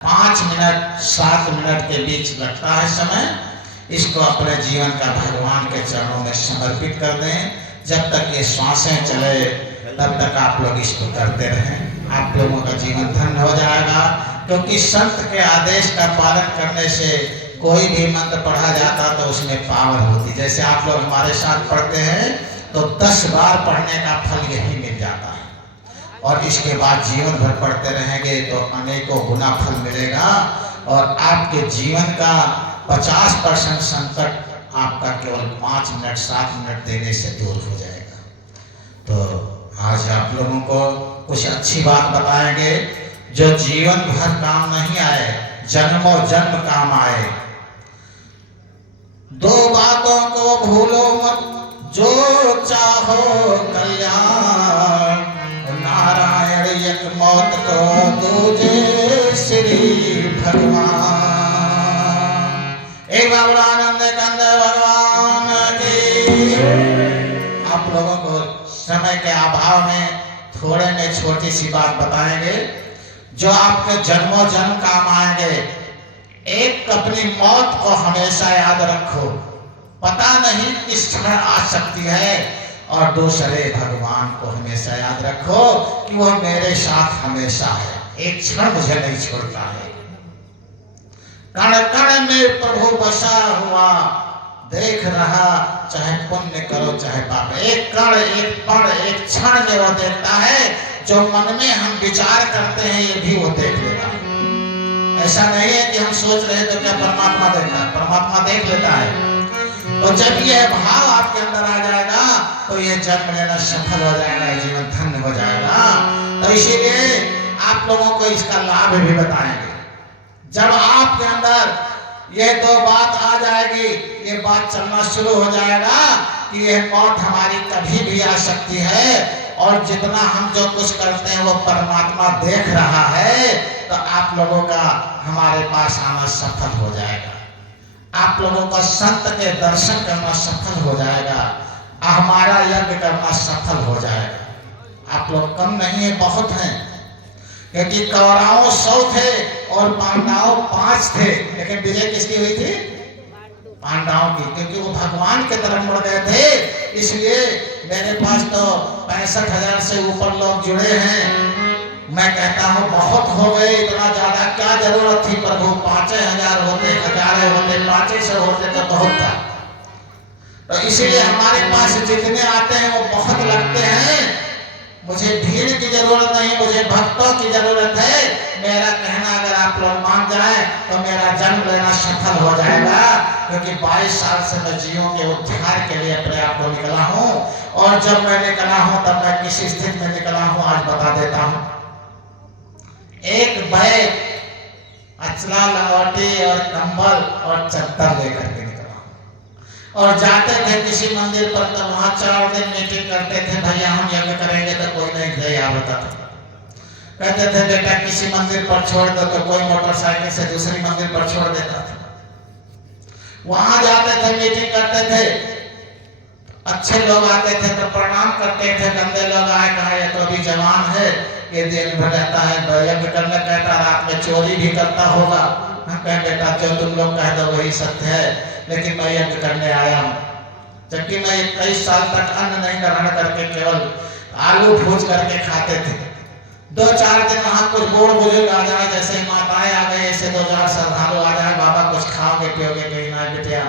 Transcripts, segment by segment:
5 minute 7 minute के बीच लगता है समय, इसको अपने जीवन का भगवान के चरणों में समर्पित कर दें। जब तक ये श्वासें चले तब तक आप लोग इसको करते रहें, आप लोगों का जीवन धन्य हो जाएगा। क्योंकि संत के आदेश का पालन करने से कोई भी मंत्र पढ़ा जाता तो उसमें पावर होती। जैसे आप लोग हमारे साथ पढ़ते हैं तो 10 बार पढ़ने का फल यही मिल जाता है, और इसके बाद जीवन भर पढ़ते रहेंगे तो अनेकों गुना फल मिलेगा, और आपके जीवन का 50% संकट आपका केवल 5 मिनट 7 मिनट देने से दूर हो जाएगा। तो आज आप लोगों को कुछ अच्छी बात बताएंगे जो जीवन भर काम नहीं आए, जन्मों जन्म काम आए। 2 बातों को भूलो मत, जो चाहो कल्याण, नारायण एक मौत को दूजे श्री भगवान। एक बार आनंद कंद भगवान की। आप लोगों को समय के अभाव में थोड़े में छोटी सी बात बताएंगे जो आपके जन्मों जन्म काम आएंगे। एक अपनी मौत को हमेशा याद रखो, पता नहीं किस क्षण आ सकती है, और दूसरे भगवान को हमेशा याद रखो कि वो मेरे साथ हमेशा है, एक क्षण मुझे नहीं छोड़ता है। कण कण में प्रभु बसा हुआ, देख रहा चाहे पुण्य करो चाहे पाप। एक कण एक पल एक क्षण में वो देखता है, जो मन में हम विचार करते हैं ये भी वो देख लेता है। ऐसा नहीं है कि हम सोच रहे तो क्या परमात्मा देखता है, परमात्मा देख लेता है। तो जब ये भाव आपके अंदर आ जाएगा तो ये जन्म लेना सफल हो जाएगा, जीवन धन्य हो जाएगा। तो इसीलिए आप लोगों को इसका लाभ भी बताएंगे। जब आपके अंदर ये 2 बात आ जाएगी, ये बात चलना शुरू हो जाएगा कि यह मौत हमारी कभी भी आ सकती है, और जितना हम जो कुछ करते हैं वो परमात्मा देख रहा है, तो आप लोगों का हमारे पास आना सफल हो जाएगा। आप लोगों का संत के दर्शन करना सफल हो जाएगा, हमारा यज्ञ करना सफल हो जाएगा। आप लोग कम नहीं है, बहुत हैं। क्योंकि कौरवों 100 थे और पांडवों 5 थे, लेकिन विजय किसकी हुई थी? पांडवों की, क्योंकि वो भगवान के तरफ मुड़ गए थे। इसलिए मेरे पास तो 65,000 से ऊपर लोग जुड़े हैं। मैं कहता हूँ बहुत हो गए, इतना ज्यादा क्या जरूरत थी प्रभु? 5,000 होते, 1000 होते, 500 होते तो बहुत था। तो इसीलिए हमारे पास जितने आते हैं वो बहुत लगते हैं। मुझे भीड़ की जरूरत नहीं, मुझे भक्तों की जरूरत है। मेरा कहना अगर आप लोग मान जाए तो मेरा जन्म लेना सफल हो जाएगा। क्योंकि 22 साल से मैं जीवों के उद्धार के लिए अपने आप को निकला हूँ, और जब मैं निकला हूँ तब मैं किस स्थिति में निकला हूँ आज बता देता हूँ। एक बैग, अचला लंगोटी और कंबल और चद्दर लेकर के निकला, और जाते थे किसी मंदिर पर तो वहां 4 दिन मीटिंग करते थे, भैया हम यज्ञ करेंगे तो कोई नहीं तैयार होता था। कहते थे बेटा किसी मंदिर पर छोड़ दो तो कोई मोटरसाइकिल से दूसरी मंदिर पर छोड़ देता था। वहां जाते थे मीटिंग करते थे, अच्छे लोग आते थे तो प्रणाम करते थे, गंदे लोग आए कहा ये तो अभी जवान है, ये दिन भर रहता है यज्ञ करने, कहता रात में चोरी भी करता होगा। हम कहें बेटा जो तुम लोग कह दो वही सत्य है, लेकिन मैं यज्ञ करने आया हूँ। जबकि मैं 21 साल तक अन्न नहीं ग्रहण करके केवल आलू भूज करके खाते थे। 2-4 दिन वहाँ कुछ बूढ़ बुजुर्ग आ जाए, जैसे माताएं आ गई, ऐसे 2-4 श्रद्धालु आ जाए, बाबा कुछ खाओगे पियोगे? कहीं ना बेटिया,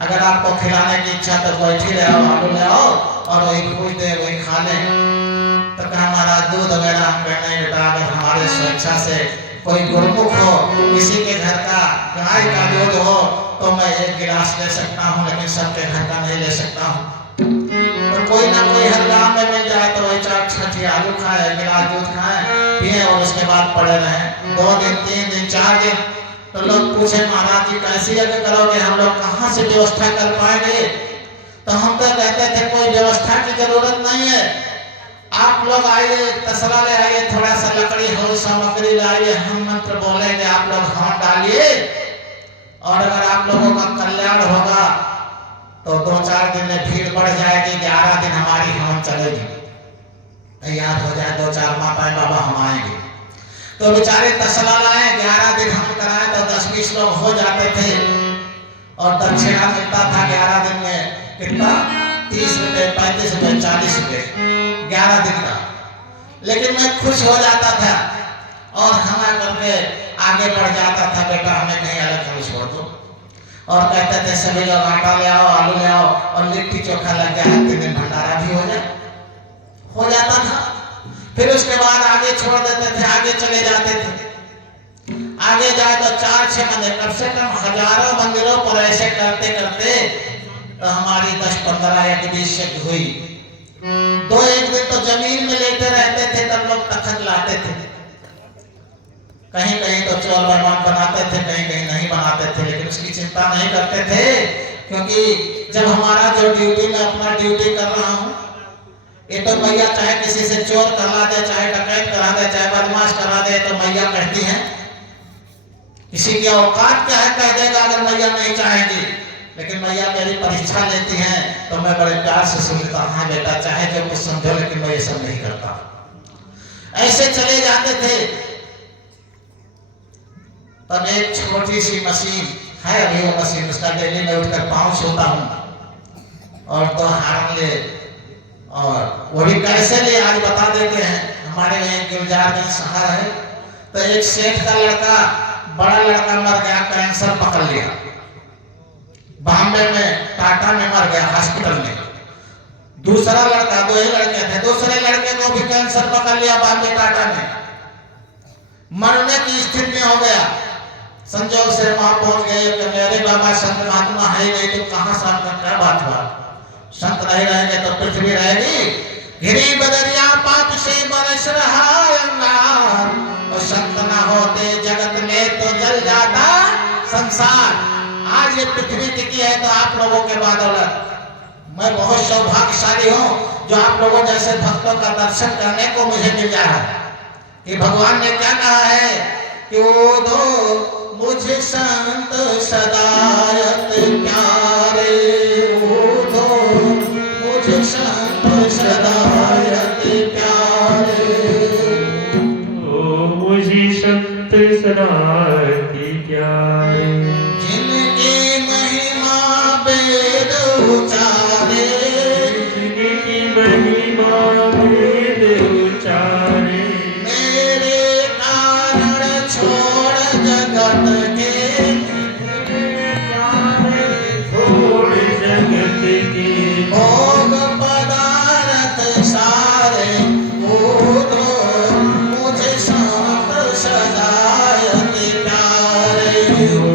अगर आपको खिलाने की इच्छा तो बैठी ले आओ, आलू ले आओ और वही भूज दे वही खा ले। तो कहा महाराज दूध वगैरह? हम कहते हैं बेटा अगर हमारे स्वेच्छा से कोई गुरुमुख हो, किसी के घर का गाय का दूध हो तो मैं 1 गिलास ले सकता हूँ, लेकिन सबके घर का नहीं ले सकता हूँ। तो कोई ना कोई हर गांव में मिल जाए तो वही 4-6 आलू खाए, 1 गिलास दूध खाए पिए, और उसके बाद पड़े रहे 2 दिन 3 दिन 4 दिन। तो लोग पूछे महाराज जी कैसे यज्ञ करोगे, हम लोग कहाँ से व्यवस्था कर पाएंगे? तो हम तो कहते थे कोई व्यवस्था की जरूरत नहीं है, आप लोग आइए, तसला ले आइए, थोड़ा सा लकड़ी हो सामग्री लाइए, हम मंत्र बोलेंगे, आप लोग हाथ डालिए, और अगर आप लोगों का कल्याण होगा तो 2-4 दिन में भीड़ बढ़ जाएगी, 11 दिन हमारी हवन चलेगी। तैयार हो जाए 2-4 माताएं बाबा हम आएंगे। तो बेचारे तसला लाए, 11 और दक्षिणा मिलता था 11 दिन में कितना 30 रुपए 35 रुपए 40 रुपए 11 दिन का। लेकिन मैं खुश हो जाता था और हमा करके आगे बढ़ जाता था, बेटा हमें कहीं अलग कहीं छोड़ दो। और कहते थे सभी लोग आटा ले आओ, आलू ले आओ और लिट्टी चोखा लग गया है, 3 दिन भंडारा भी हो जाता था। फिर उसके बाद आगे छोड़ देते थे, आगे चले जाते थे। आगे जाए तो 4-6 मंदिर, कम से कम हजारों मंदिरों पर ऐसे करते करते तो हमारी 10-15 या 20 हुई। 2-1 दिन तो जमीन में लेटे रहते थे, तब लोग तखत लाते थे। कहीं कहीं तो चोर मेहमान बनाते थे, कहीं कहीं नहीं बनाते थे, लेकिन उसकी चिंता नहीं करते थे, क्योंकि जब हमारा जो ड्यूटी में अपना ड्यूटी कर रहा हूँ, ये तो मैया चाहे किसी से चोर करा दे, चाहे डकैत करा दे, चाहे बदमाश करा दे, तो मैया कहती है। किसी की औकात क्या है कह देगा अगर मैया नहीं चाहेगी, लेकिन मैया मेरी परीक्षा लेती हैं तो मैं बड़े प्यार से सुनता, हाँ बेटा चाहे जो कुछ समझो, लेकिन मैं ये सब नहीं करता। ऐसे चले जाते थे। तब एक छोटी सी मशीन है, अभी वो मशीन, उसका डेली में उठकर पाँव छूता हूँ और 2 हार्न ले, और वो भी कैसे ले आज बता देते हैं। हमारे यहाँ गुलजार में शहर है, तो एक सेठ का लड़का, बड़ा लड़का मर गया, कैंसर पकड़ लिया। बॉम्बे में टाटा में मर गया हॉस्पिटल में। दूसरा लड़का, 2 ही लड़के थे, दूसरे लड़के को भी कैंसर पकड़ लिया बॉम्बे टाटा में। मरने की स्थिति में हो गया। संजोग से वहां पहुंच गए कि मेरे बाबा संत महात्मा है नहीं, तो कहां संत का क्या बात हुआ? संत नहीं रहेंगे तो पृथ्वी रहेगी। घिरी बदरिया पाप से बरस रहा अंगार, और संत ना होते जगत में तो जल जाता संसार। आज ये पृथ्वी टिकी है तो आप लोगों के बदौलत। मैं बहुत सौभाग्यशाली हूँ जो आप लोगों जैसे भक्तों का दर्शन करने को मुझे मिल जा रहा है। कि भगवान ने क्या कहा है कि वो दो मुझे संत सदायत प्यारे, वो दो मुझे संत सदायत प्यारे, ओ मुझे संत सदायत प्यारे, जिनकी महिमा वेद उचारे, जिनकी महिमा वेद उचारे, भोग पदार्थ सारे, वो दो मुझे संत सदायत प्यारे, वो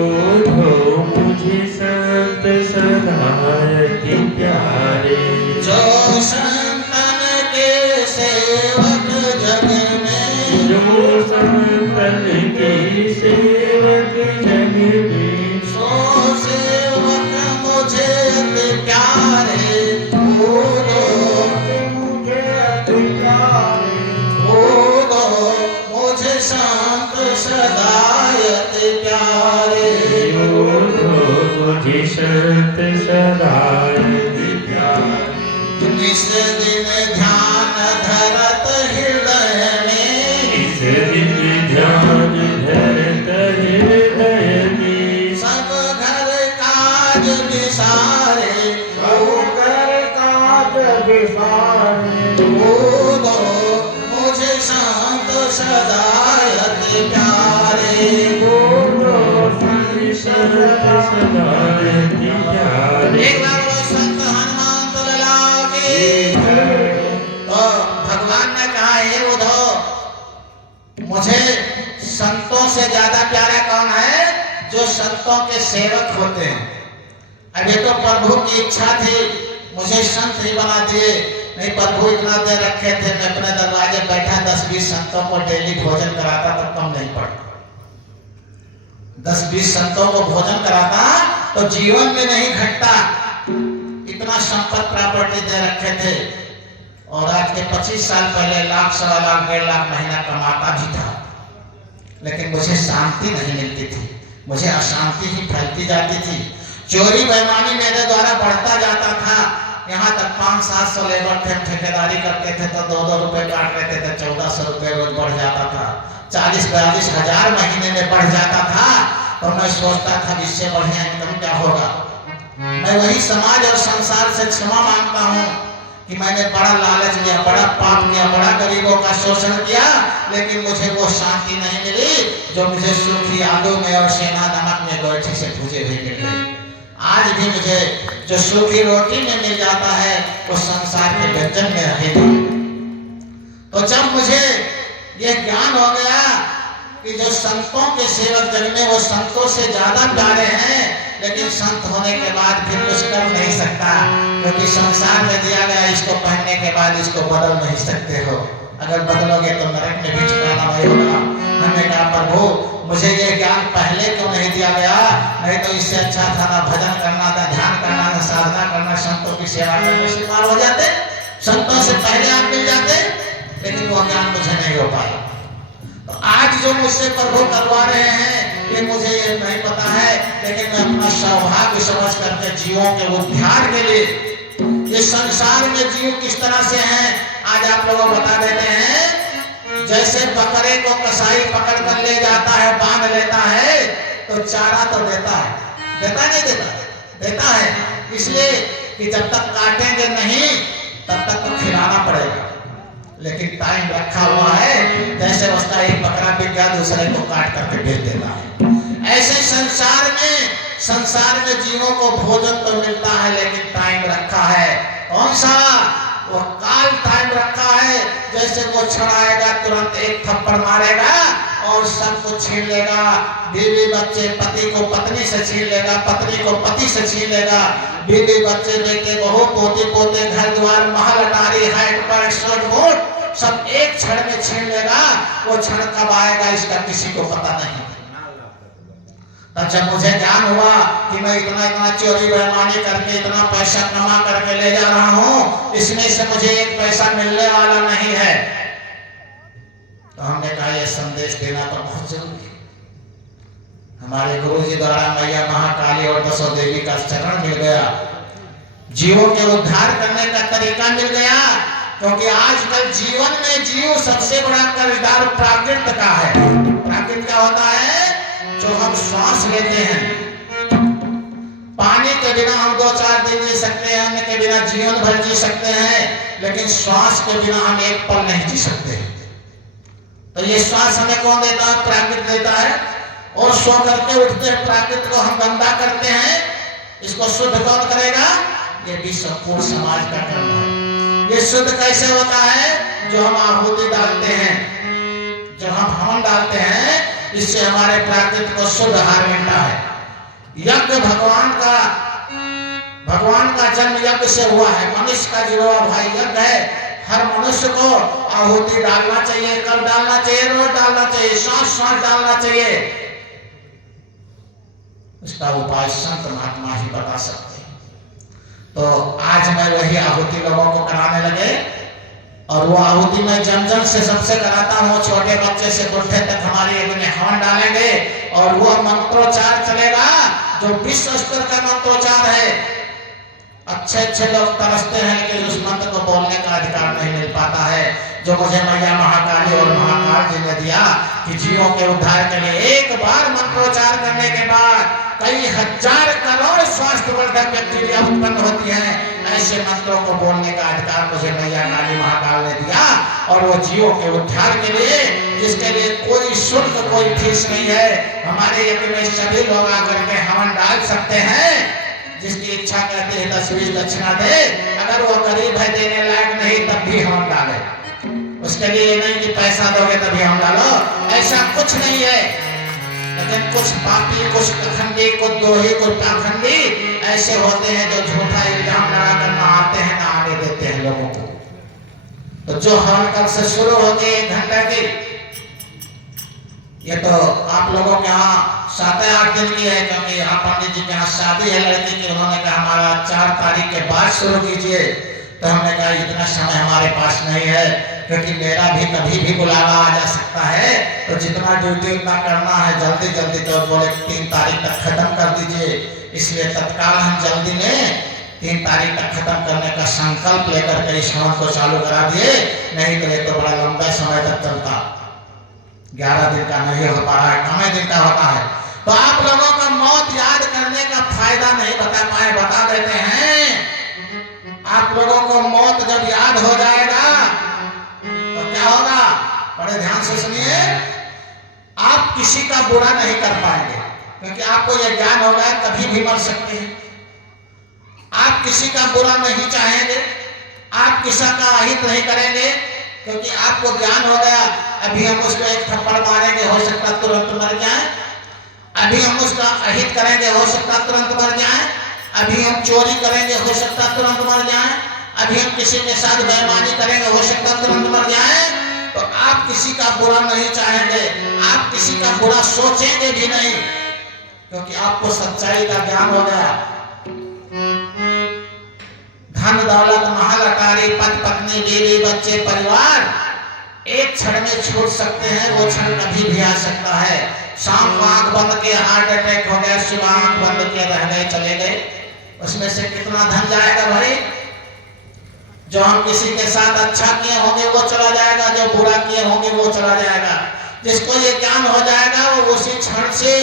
दो मुझे संत सदायत प्यारे, जो संतन के सेवक जग में, जो संतन के सेवक जग में, सो सेवक मुझे अति प्यारे, वो दो मुझे अति प्यारे, वो दो मुझे संत सदायत प्यारे, वो दो मुझे संत सदायत प्यारे। निस दिन ध्यान धरत हृदय में, इस दिन ध्यान धरत हृदय में, सब घर काज विसारे, सब घर काज विसारे, वो दो मुझे संत सदायत प्यारे, वो दो संत सदायत प्यारे। एक बार वो संत हनुमान तुल्ला की। तो भगवान ने कहा हे उद्धव, मुझे संतों से ज्यादा प्यारा कौन है? जो संतों के सेवक होते हैं। अभी तो प्रभु की इच्छा थी मुझे संत ही बना दिए, नहीं प्रभु इतना दे रखे थे, मैं अपने दरवाजे बैठा 10-20 संतों को डेली भोजन कराता तो कम नहीं पड़ता। 10-20 संतों को भोजन कराता तो जीवन में नहीं घटता। इतना संपत्ति प्रॉपर्टी दे रखे थे। और आज के 25 साल पहले 1,00,000, 1.25 लाख, 1.5 लाख महीना कमाता भी था, लेकिन मुझे शांति नहीं मिलती थी, मुझे अशांति ही फैलती जाती थी। चोरी बेईमानी मेरे द्वारा बढ़ता जाता था। यहाँ तक 500-700 लेबर थे, ठेकेदारी करते थे तो 2-2 रुपए काट लेते थे, 1400 रुपए रोज बढ़ जाता था, 40-42 हजार महीने में बढ़ जाता था। तो मैं सोचता था कि इससे बढ़िया इनकम क्या होगा। मैं वही समाज और संसार से क्षमा मांगता हूँ कि मैंने बड़ा लालच किया, बड़ा पाप किया, बड़ा गरीबों का शोषण किया, लेकिन मुझे वो शांति नहीं मिली जो मुझे सूखी आलू में और सेना नमक में गोइठी से भूजे हुए मिल गई। आज भी मुझे जो सूखी रोटी में मिल जाता है वो संसार के व्यंजन में रहेगा। तो जब मुझे ये ज्ञान हो गया कि जो संतों के सेवक जग में वो संतों से ज्यादा प्यारे हैं, लेकिन संत होने के बाद फिर कुछ कर नहीं सकता, क्योंकि संसार में दिया गया इसको पहनने के बाद इसको बदल नहीं सकते हो। अगर बदलोगे तो नरक में भी ठिकाना नहीं होगा। हमने कहा प्रभु मुझे ये ज्ञान पहले क्यों नहीं दिया गया, नहीं तो इससे अच्छा था ना भजन करना, ना ध्यान करना, ना साधना करना, संतों की सेवा करने से पार हो जाते, संतों से पहले आप मिल जाते, लेकिन वो ज्ञान मुझे नहीं हो पाया। तो आज जो मुझसे प्रभु करवा रहे हैं ये मुझे ये नहीं पता है, लेकिन मैं अपना सौभाग्य समझ करके जीवों के उद्धार के लिए ये संसार में जीव किस तरह से हैं आज आप लोगों को बता देते हैं। जैसे बकरे को कसाई पकड़ कर ले जाता है, बांध लेता है, तो चारा तो देता है, देता नहीं देता, देता है, इसलिए कि जब तक काटेंगे नहीं तब तक तो खिलाना पड़ेगा, लेकिन टाइम रखा हुआ है। जैसे उसका एक बकरा बिक गया दूसरे को काट करके बेच देता है। ऐसे संसार में जीवों को भोजन तो मिलता है, लेकिन टाइम रखा है। कौन सा? वो काल टाइम रखा है। जैसे वो छड़ाएगा तुरंत एक थप्पड़ मारेगा और सब कुछ छीन लेगा। बीवी बच्चे पति को पत्नी से छीन लेगा, पत्नी को पति से छीन लेगा, बीवी बच्चे बेटे बहू पोते पोते घर द्वार महल अटारी हाइट पर शोट वोट सब एक क्षण में छीन लेगा। वो क्षण कब आएगा इसका किसी को पता नहीं। तब जब मुझे ज्ञान हुआ कि मैं इतना चोरी बेईमानी करके इतना पैसा कमा करके ले जा रहा हूँ, इसमें से मुझे एक पैसा मिलने वाला नहीं है, तो हमने कहा यह संदेश देना तो बहुत जरूरी है। हमारे गुरु जी द्वारा मैया महाकाली और दसों देवी का चरण मिल गया, जीवों के उद्धार करने का तरीका मिल गया। क्योंकि आजकल जीवन में जीव सबसे बड़ा कर्जदार प्राकृत का है। प्राकृत क्या होता है? जो हम श्वास लेते हैं। पानी के बिना हम 2-4 दिन जी सकते हैं, अन्न के बिना जीवन भर जी सकते हैं, लेकिन श्वास के बिना हम एक पल नहीं जी सकते। तो ये श्वास हमें कौन देता है? प्राकृत देता है। और सो करके उठते हैं, प्राकृत को हम गंदा करते हैं, इसको शुद्ध कौन करेगा? ये भी संपूर्ण समाज का काम है। ये शुद्ध कैसे होता है? जो हम आहुति डालते हैं, जब हम हवन डालते हैं, इससे हमारे प्राकृत को शुद्ध आहार मिलता है। यज्ञ भगवान का जन्म यज्ञ से हुआ है। मनुष्य का जीवा भाई यज्ञ है। हर मनुष्य को आहुति डालना चाहिए। कब डालना चाहिए? रोज डालना चाहिए, सांस डालना चाहिए। इसका उपाय संत महात्मा ही बता सकते हैं। तो आज मैं वही आहुति लोगों को कराने लगे, और वो आहुति में जन से सबसे कराता हूँ, छोटे बच्चे से बुढ़े तक हमारी एक में हवन डालेंगे, और वो मंत्रोच्चार चलेगा जो विश्व स्तर का मंत्रोच्चार है। अच्छे लोग तरसते हैं, लेकिन उस मंत्र को बोलने का अधिकार नहीं मिल पाता है, जो मुझे मैया महाकाली और महाकाल जी ने दिया कि जीवों के उद्धार के लिए एक बार मंत्रोच्चार करने के बाद कई हजार करोड़ स्वास्थ्यवर्धक बैक्टीरिया उत्पन्न होती हैं। ऐसे मंत्रों को बोलने का अधिकार मुझे मैया काली महाकाल ने दिया, और वो जीवों के उद्धार के लिए, जिसके लिए कोई शुल्क कोई फीस नहीं है। हमारे यज्ञ में सभी लोग आकर के हवन डाल सकते हैं। जिसकी इच्छा कहते हैं 10-20 दक्षिणा दे, अगर वो गरीब है देने लायक नहीं तब भी हवन डाले। उसके लिए नहीं कि पैसा दोगे तभी हम डालो, ऐसा कुछ नहीं है। लेकिन कुछ पापी, कुछ पखंडी, कुछ दोही, कुछ पाखंडी ऐसे होते हैं जो झूठा इल्जाम लगाकर ना आते हैं, ना आने देते हैं लोगों को। तो जो हवन कल से शुरू होगी 1 घंटे की, ये तो आप लोगों के यहाँ 7-8 दिन की है, क्योंकि यहाँ पंडित जी के यहाँ शादी है लड़की की। उन्होंने कहा हमारा 4 तारीख के बाद शुरू कीजिए। तो हमने कहा इतना समय हमारे पास नहीं है, क्योंकि मेरा भी कभी भी बुलावा आ जा सकता है। तो जितना ड्यूटी उतना करना है, जल्दी तो बोले 3 तारीख तक खत्म कर दीजिए। इसलिए तत्काल हम जल्दी में 3 तारीख तक खत्म करने का संकल्प लेकर के इस हवन को चालू करा दिए। नहीं तो ये तो बड़ा लंबा समय तक चलता, 11 दिन का नहीं हो पा रहा है, कम दिन का होता है। तो आप लोगों को मौत याद करने का फायदा नहीं बता पाए, बता देते हैं। आप लोगों को मौत जब याद हो जाएगा तो क्या होगा, बड़े ध्यान से सुनिए। आप किसी का बुरा नहीं कर पाएंगे, क्योंकि आपको यह ज्ञान होगा कभी भी मर सकते हैं। आप किसी का बुरा नहीं चाहेंगे, आप किसी का अहित नहीं करेंगे, क्योंकि आपको ज्ञान हो गया अभी हम उसको एक थप्पड़ मारेंगे, हो सकता तुरंत मर जाए। अभी हम उसका अहित करेंगे, हो सकता तुरंत मर जाए। अभी हम चोरी करेंगे, हो सकता तुरंत मर जाए। अभी हम किसी के साथ बेईमानी करेंगे, हो सकता तुरंत मर जाए। तो आप किसी का बुरा नहीं चाहेंगे, आप किसी का बुरा सोचेंगे भी नहीं, क्योंकि आपको सच्चाई का ज्ञान हो गया। धन दौलत महल अटारी पति पत्नी बीवी बच्चे परिवार एक क्षण में छूट सकते हैं, वो क्षण कभी भी आ सकता है। शाम को आंख बंद के हार्ट अटैक हो गया, सुबह आंख बंद के रह गए, चले गए, उसमें से कितना धन जाएगा भाई? जो हम किसी के साथ अच्छा किए होंगे वो चला जाएगा, जो बुरा किए होंगे वो चला जाएगा। जिसको ये ज्ञान हो जाएगा वो उसी क्षण से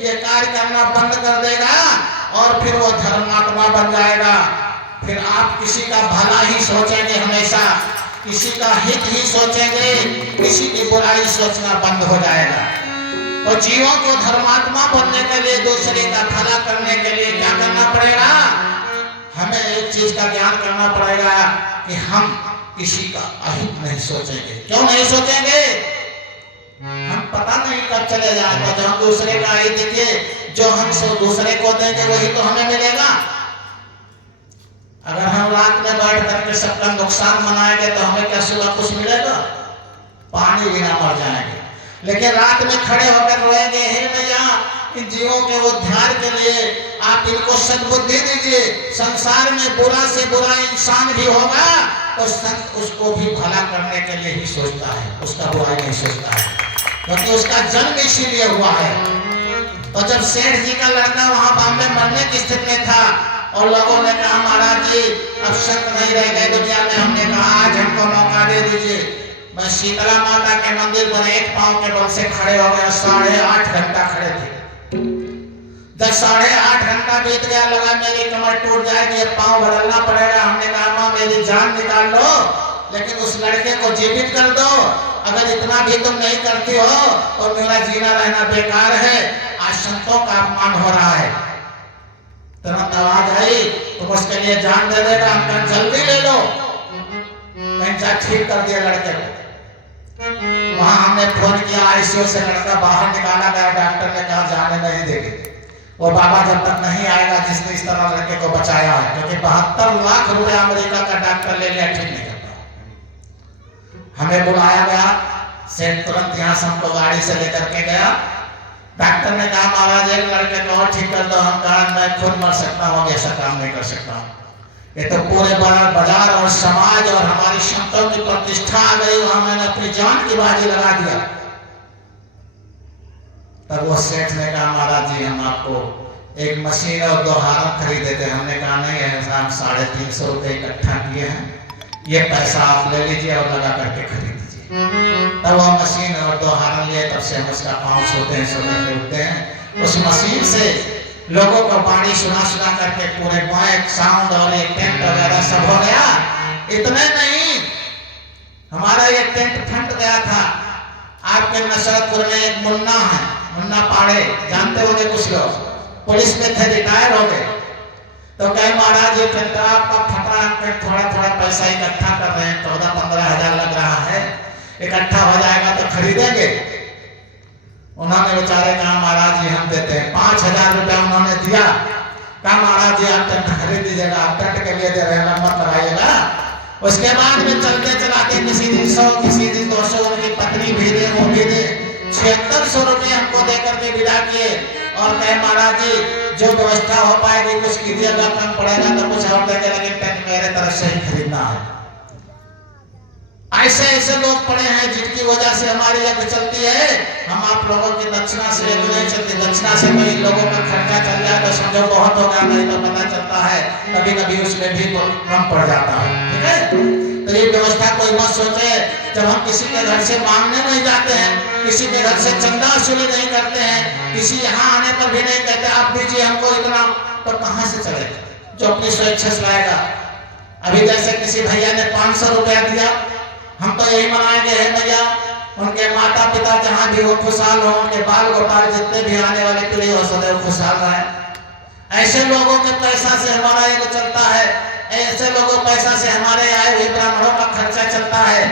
ये कार्य करना बंद कर देगा और फिर वो धर्मात्मा बन जाएगा। फिर आप किसी का भला ही सोचेंगे, हमेशा किसी का हित ही सोचेंगे, किसी की बुराई सोचना बंद हो जाएगा। तो जीवों को धर्मात्मा बनने के लिए, दूसरे का भला करने के लिए क्या करना पड़ेगा? हमें एक चीज का ज्ञान करना पड़ेगा कि हम किसी का अहित नहीं सोचेंगे। क्यों नहीं सोचेंगे? हम पता नहीं कब चले जाएंगे। जब हम दूसरे का अहित देंगे, जो हम दूसरे को देंगे वही तो हमें मिलेगा। अगर हम रात में बैठ करके सबका नुकसान मनाएंगे तो हमें क्या सुबह कुछ मिलेगा? पानी बिना मर जाएंगे। लेकिन रात में खड़े होकर रोएंगे, हे भैया इन जीवों के उद्धार के लिए आप इनको सद्बुद्धि दीजिए। संसार में बुरा से बुरा इंसान भी होगा तो संत उसको भी भला करने के लिए ही सोचता है, उसका बुराई नहीं सोचता है, क्योंकि उसका जन्म इसीलिए हुआ है। तो जब सेठ जी का लड़का वहां बॉम्बे मरने की स्थिति में था और लोगों ने कहा महाराज जी अब संत नहीं रह गए दुनिया में, हमने कहा आज हमको मौका दे दीजिए। मैं शीतला माता के मंदिर पर एक पांव के बल से खड़े हो गया, 8.5 घंटा खड़े थे। जब 8.5 घंटा बीत गया, लगा मेरी कमर टूट जाएगी, अब पांव बदलना पड़ेगा। हमने कहा माँ मेरी जान निकाल लो, लेकिन उस लड़के को जीवित कर दो। अगर इतना भी तुम नहीं करती हो तो मेरा जीना रहना बेकार है। आज संतों का अपमान हो रहा है। तुरंत आवाज आई, तुम उसके लिए जान दे देगा? हम कहा जल्दी ले लो। ठीक कर दिया लड़के को। वहां हमने फोन किया, आईसीयू से लड़का बाहर निकाला गया। डॉक्टर ने कहा जाने नहीं देंगे, वो बाबा जब तक नहीं आएगा जिसने इस तरह लड़के को बचाया है, क्योंकि 72 लाख रुपए अमेरिका का डॉक्टर ले लिया, ठीक नहीं करता। हमें बुलाया गया, सेठ तुरंत यहाँ से हमको गाड़ी से लेकर के गया। डॉक्टर ने कहा महाराज एक लड़के को और ठीक कर दो। हम कहा मैं खुद मर सकता हूँ, ऐसा काम नहीं कर सकता। ये तो पूरे बाजार और समाज और हमारी संतों की प्रतिष्ठा आ गई, वहां मैंने अपनी जान की बाजी लगा दिया। तब वो सेठ ने कहा महाराज जी हम आपको एक मशीन और 2 हारम खरीदे थे। हमने कहा नहीं ऐसा, हम 350 रुपये इकट्ठा किए हैं, ये पैसा आप ले लीजिए और लगा करके खरीद लीजिए। तब वो मशीन और 2 हारम लिए, तब से हम उसका पाँव सोते हैं उठते हैं। उस मशीन से लोगों को बाणी सुना करके पूरे माइक साउंड और एक टेंट वगैरह सब हो गया। इतने नहीं, हमारा एक टेंट फट गया था। आपके नसरतपुर में एक मुन्ना है, मुन्ना पाड़े, जानते होंगे कुछ लोग, पुलिस में थे, रिटायर हो गए। तो कहे महाराज ये टेंट आपका फटा, थोड़ा पैसा इकट्ठा कर रहे हैं, 14-15 हजार लग रहा है, इकट्ठा हो जाएगा तो खरीदेंगे। उन्होंने बेचारे कहा महाराज जी हम देते हैं। 5000 रुपया उन्होंने दिया। कहा महाराज जी आप टेंट खरीद लीजिएगा, आप टेंट के लिए दे रहे हैं, मत लगाइएगा। उसके बाद में चलते चलाते किसी दिन 100, किसी दिन 200, उनकी पत्नी भी दे, वो भी दे, 7600 रुपये हमको दे करके विदा किए और कहे महाराज जी जो व्यवस्था हो पाएगी कुछ कीजिएगा, कम पड़ेगा तो कुछ और देंगे, लेकिन टेंट मेरे तरफ से ही खरीदना है। ऐसे ऐसे लोग पड़े हैं जिनकी वजह से हमारी यज्ञ चलती है। हम आप लोगों की दक्षिणा से यज्ञ नहीं चलती। दक्षिणा से कोई लोगों का खर्चा चल जाए तो समझो बहुत हो गया, नहीं तो पता चलता है कभी कभी उसमें भी कम पड़ जाता है। ठीक है, तो ये व्यवस्था कोई मत सोचे। जब हम किसी के घर से मांगने नहीं जाते हैं, किसी के घर से चंदा वसूली नहीं करते हैं, किसी यहाँ आने पर भी नहीं कहते आप दीजिए हमको इतना, तो कहाँ से चलेगा जो अपनी स्वेच्छा से लाएगा। अभी जैसे किसी भैया ने 500 रुपया दिया, हम तो यही मनाएंगे है भैया उनके माता पिता जहाँ भी वो खुशहाल हो, उनके बाल गोपाल जितने भी आने वाले पीढ़ी हो सदैव खुशहाल रहे। ऐसे लोगों के पैसा से हमारा एक चलता है, ऐसे लोगों पैसा से हमारे आए हुए ब्राह्मणों का खर्चा चलता है,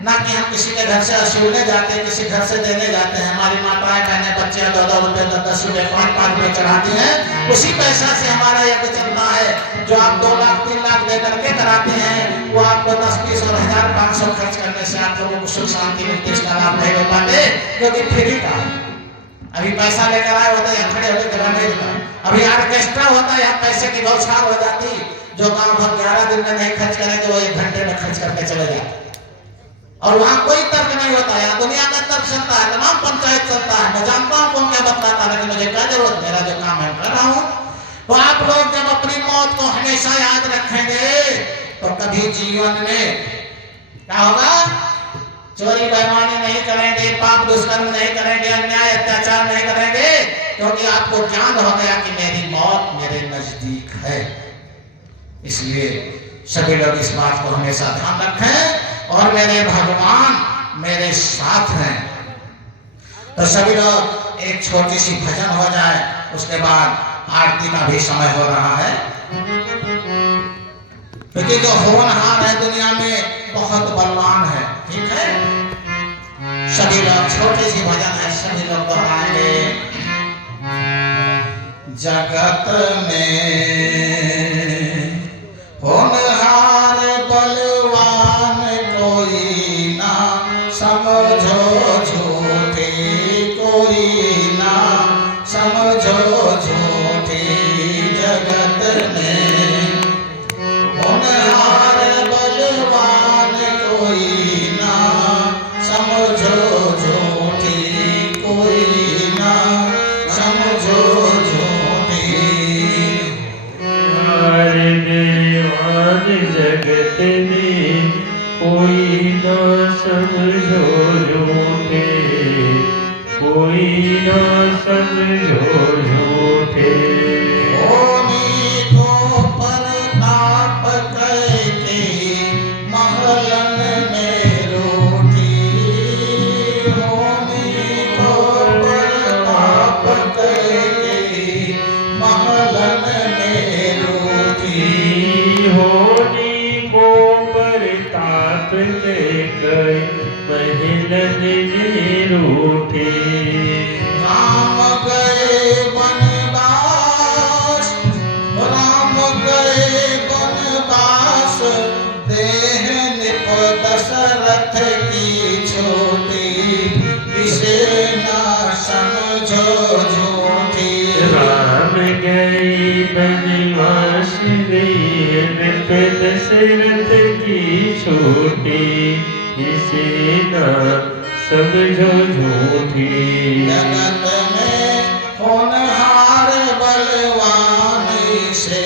ना कि हम किसी के घर से वसूलने जाते हैं, किसी घर से देने जाते हैं। हमारी माताएं बहनें बच्चे 2-2 रुपये 10-10 रुपये 5-5 रुपये चढ़ाती हैं, उसी पैसा से हमारा यज्ञ चलता है। जो आप 2 लाख 3 लाख दे करके कराते हैं, वो आपको 10-20 और 1000-500 खर्च करने से आप लोगों को सुख शांति मिलती, इसका लाभ नहीं ले पाते, क्योंकि फ्री का अभी पैसा लेकर आए होते हैं, खड़े होकर जगह नहीं देता। अभी ऑर्केस्ट्रा होता है, यहाँ पैसे की बौछार हो जाती, जो गांव भर 11 दिन में नहीं खर्च करेंगे वो 1 घंटे में खर्च करके चले जाते। और वहां कोई तर्क नहीं होता है, दुनिया का तर्क चलता है, तमाम पंचायत चलता है। मैं जानता हूं कौन क्या बतलाता है, लेकिन मुझे क्या जरूरत, मेरा जो काम है कर रहा हूं। तो आप लोग जब अपनी मौत को हमेशा याद रखेंगे तो कभी जीवन में क्या होगा, चोरी बेईमानी नहीं करेंगे, पाप दुष्कर्म नहीं करेंगे, अन्याय अत्याचार नहीं करेंगे, क्योंकि आपको ज्ञान हो गया कि मेरी मौत मेरे नजदीक है। इसलिए सभी लोग इस बात को हमेशा ध्यान रखें, और मेरे भगवान मेरे साथ हैं। तो सभी लोग एक छोटी सी भजन हो जाए, उसके बाद आरती का भी समय हो रहा है, क्योंकि जो होनहार है दुनिया में बहुत बलवान है। ठीक है, सभी लोग छोटी सी भजन है, सभी लोग दोहराएंगे। जगत में होनहार बलवान कोई ना समझो झूठी, कोई ना समझो झूठी। जगत में होनहार बलवान कोई ना समझो झूठी, कोई ना समझो झूठी। जगत में कोई ना समझो झूठे, कोई ना समझो झूठे। होनी को परताप करके महलन में रूठी, होनी को परताप करके महलन में रूठी। होनी को परताप देकर महलन में रूठे। राम गए वनवास, राम गए वनवास, देह निप दशरथ की छोटी, इसे ना समझो झूठी। राम गए वनवास, देह निप दशरथ की छोटी, इसे ना समझो झूठी। जगत में होनहार बलवान से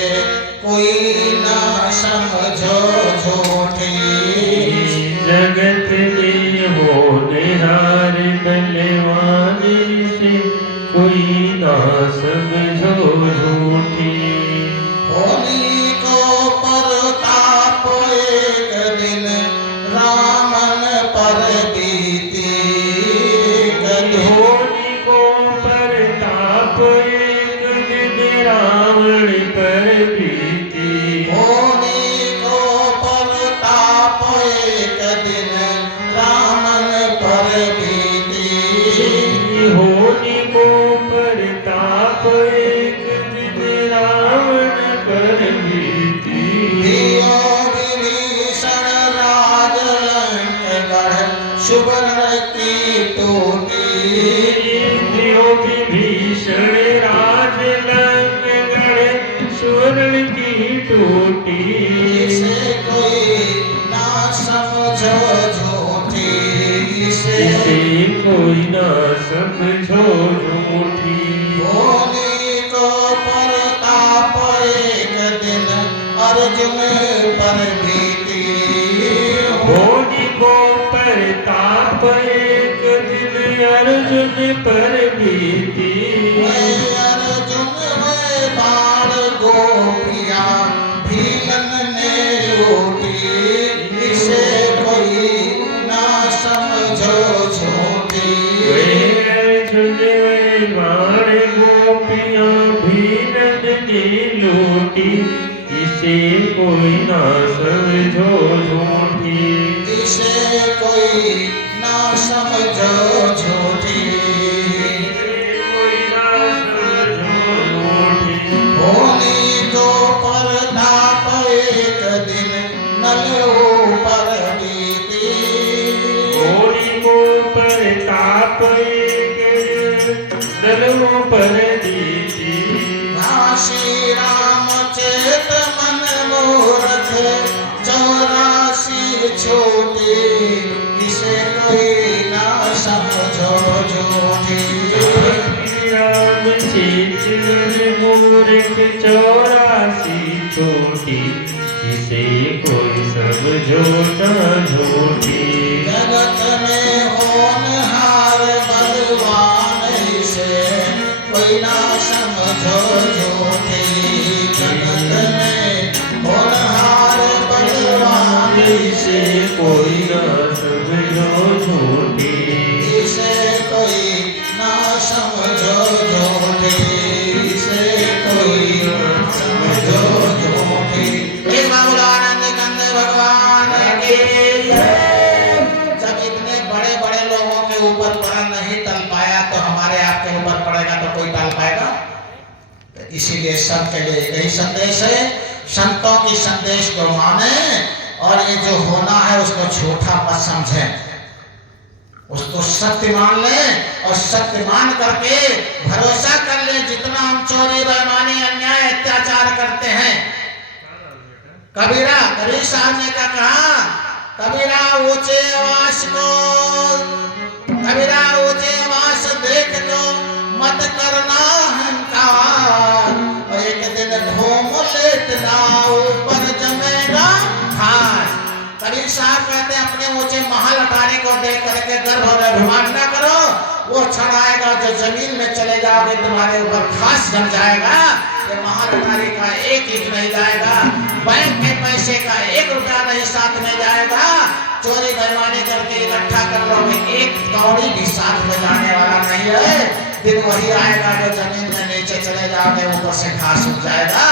कोई ना समझो झूठी। जगत में होनहार बलवान से कोई ना समझो झूठी। होनी को परताप एक दिन रामन पर बीती, होनी को परताप एक दिन रावण पर बीती। होनी को परताप एक दिन रामन पर बीती। होनी को परताप एक दिन रावण पर बीती। दियो विभीषण राज लंकगढ़ सुवर्ण की टूटी। दियो विभीषण राज लंकगढ़ सुवर्ण की टूटी। इसे कोई ना समझो झूठी, इसे कोई ना समझो झूठी। होनी को परताप एक दिन अर्जुन पर बीती। पर बीती। अर्जुन में बाण गोपियां भीलन ने लूटी, इसे कोई ना समझो झूठी। अर्जुन में बाण गोपियां भीलन ने लूटी, इसे कोई ना समझो झूठी। इसे कोई ना समझो झूठी। कोई ना समझो झूठी। होनी तो पर ताप एक दिन नल ऊपर बीती। होनी को पर ताप एक नल पर बीती। श्री राम चेत मन मूर्ख 84 छोटी, इसे कोई ना समझो झूठी। राम चेत मन मूर्ख 84 छोटी, इसे कोई समझो ना झूठी। जगत में होनहार बलवान, इसे कोई ना समझो झूठी। जगत में होनहार बलवान, इसे कोई ना समझो झूठी। इसे कोई ना समझो झूठी। इसे कोई ना समझो झूठी। इस बाबूलानंद कंद भगवान की जय। जब इतने बड़े बड़े लोगों के ऊपर पड़ा नहीं टल पाया, तो हमारे आपके ऊपर पड़ेगा तो कोई टल पाएगा? इसीलिए सबके लिए यही संदेश है, संतों की संदेश को माने और ये जो होना है उसको झूठा मत समझें, उसको सत्य मान लें और सत्य मान करके भरोसा कर ले। जितना हम चोरी बेईमानी अन्याय अत्याचार करते हैं, कबीरा कबीर साहब ने क्या कहा? कबीरा ऊंचे आवाज को, कबीरा ऊंचे आवाज देख को मत करना अहंकार, एक दिन धूम लेटना ऊपर जमेगा हार। कबीर साहब कहते हैं अपने ऊंचे महल अटारी को देख करके गर्व और अभिमान न करो, वो क्षण आएगा जो जमीन में चले जाओगे तुम्हारे ऊपर खास जम जाएगा। ये महल अटारी का एक ईंट नहीं जाएगा, बैंक के पैसे का 1 रुपया नहीं साथ में जाएगा, चोरी बेईमानी करके इकट्ठा कर लोगे एक कौड़ी भी साथ में जाने वाला नहीं है। दिन वही आएगा जो जमीन में नीचे चले जाओगे, ऊपर से घास उग जाएगा।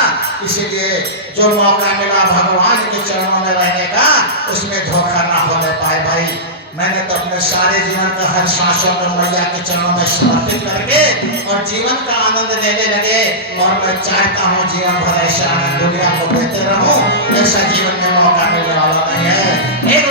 इसीलिए जो मौका मिला भगवान के चरणों में रहने का, उसमें धोखा ना होने पाए। भाई मैंने तो अपने सारे जीवन का हर सांसों को मैया के चरणों में समर्पित करके और जीवन का आनंद लेने लगे, और मैं चाहता हूँ जीवन भर ऐसा आनंद दुनिया को देते रहूं। ऐसा जीवन में मौका मिलने वाला नहीं है। एक